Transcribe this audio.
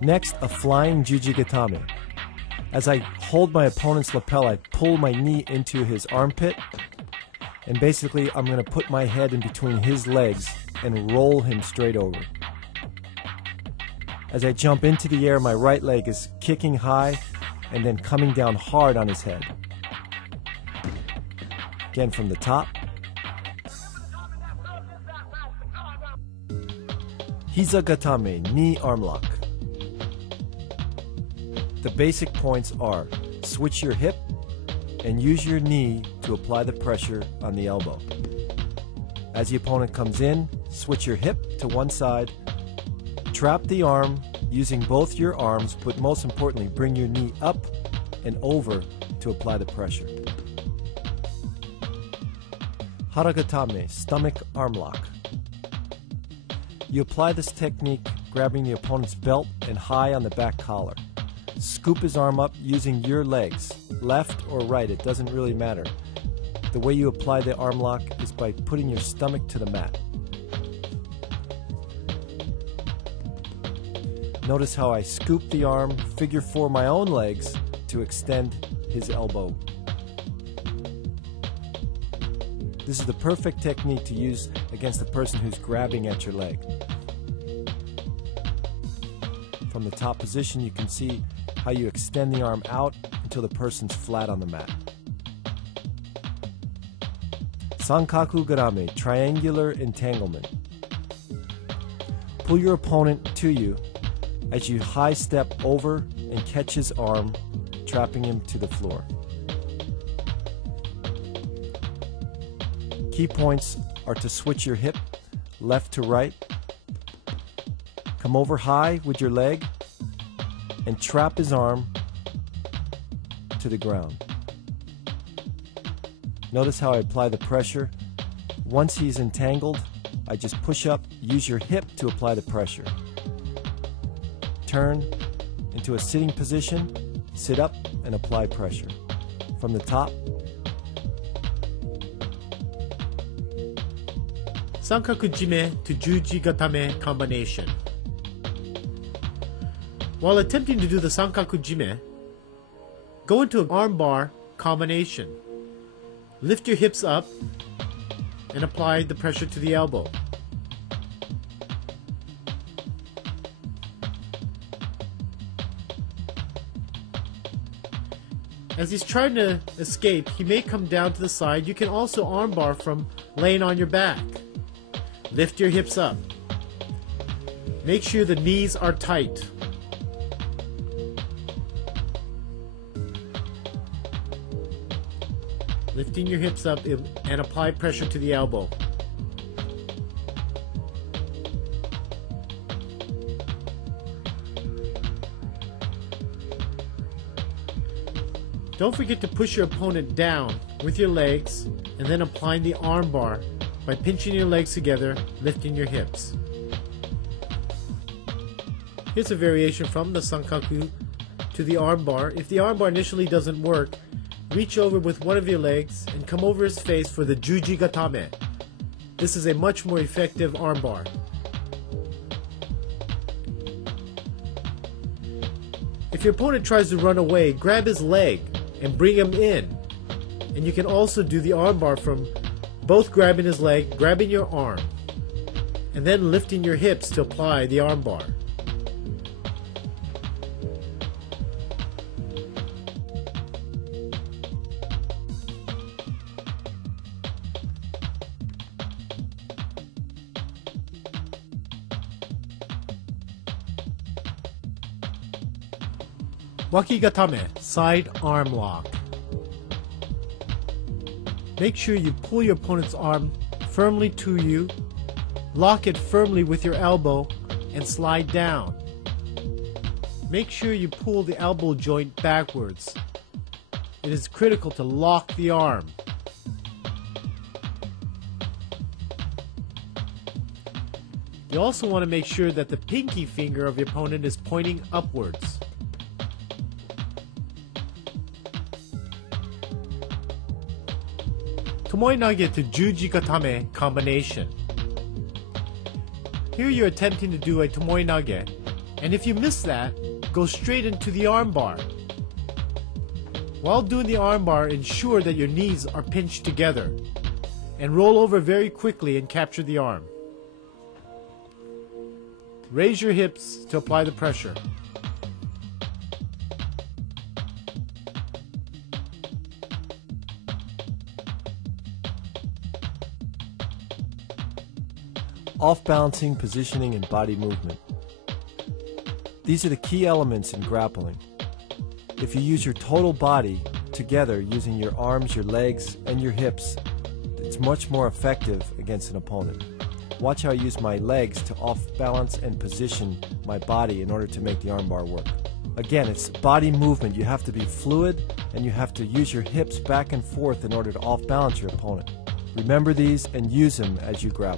Next, a flying Juji Gatame. As I hold my opponent's lapel, I pull my knee into his armpit, and basically I'm going to put my head in between his legs and roll him straight over. As I jump into the air, my right leg is kicking high and then coming down hard on his head. Again from the top. Hiza Gatame, knee arm lock. The basic points are switch your hip and use your knee to apply the pressure on the elbow. As the opponent comes in, switch your hip to one side, trap the arm using both your arms, but most importantly, bring your knee up and over to apply the pressure. Hara Gatame, stomach arm lock. You apply this technique grabbing the opponent's belt and high on the back collar. Scoop his arm up using your legs, left or right, it doesn't really matter. The way you apply the arm lock is by putting your stomach to the mat. Notice how I scoop the arm, figure four my own legs to extend his elbow. This is the perfect technique to use against the person who's grabbing at your leg. From the top position, you can see how you extend the arm out until the person's flat on the mat. Sankaku Garame, triangular entanglement. Pull your opponent to you as you high step over and catch his arm, trapping him to the floor. Key points are to switch your hip left to right, come over high with your leg, and trap his arm to the ground. Notice how I apply the pressure. Once he's entangled, I just push up, use your hip to apply the pressure. Turn into a sitting position, sit up, and apply pressure. From the top. Sankaku Jime to Juji Gatame combination. While attempting to do the Sankaku Jime, go into an armbar combination. Lift your hips up and apply the pressure to the elbow. As he's trying to escape, he may come down to the side. You can also armbar from laying on your back. Lift your hips up. Make sure the knees are tight. Lifting your hips up and apply pressure to the elbow. Don't forget to push your opponent down with your legs and then applying the arm bar by pinching your legs together, lifting your hips. Here's a variation from the Sankaku to the arm bar. If the arm bar initially doesn't work, reach over with one of your legs and come over his face for the Juji Gatame. This is a much more effective armbar. If your opponent tries to run away, grab his leg and bring him in. And you can also do the armbar from both grabbing his leg, grabbing your arm, and then lifting your hips to apply the armbar. Waki Gatame, side arm lock. Make sure you pull your opponent's arm firmly to you, lock it firmly with your elbow, and slide down. Make sure you pull the elbow joint backwards. It is critical to lock the arm. You also want to make sure that the pinky finger of your opponent is pointing upwards. Tomoe-nage to Juji Gatame combination. Here you're attempting to do a Tomoe-nage And if you miss that, go straight into the armbar. While doing the armbar, ensure that your knees are pinched together and roll over very quickly and capture the arm. Raise your hips to apply the pressure. Off-balancing, positioning, and body movement. These are the key elements in grappling. If you use your total body together using your arms, your legs, and your hips, it's much more effective against an opponent. Watch how I use my legs to off-balance and position my body in order to make the armbar work. Again, it's body movement. You have to be fluid and you have to use your hips back and forth in order to off-balance your opponent. Remember these and use them as you grapple.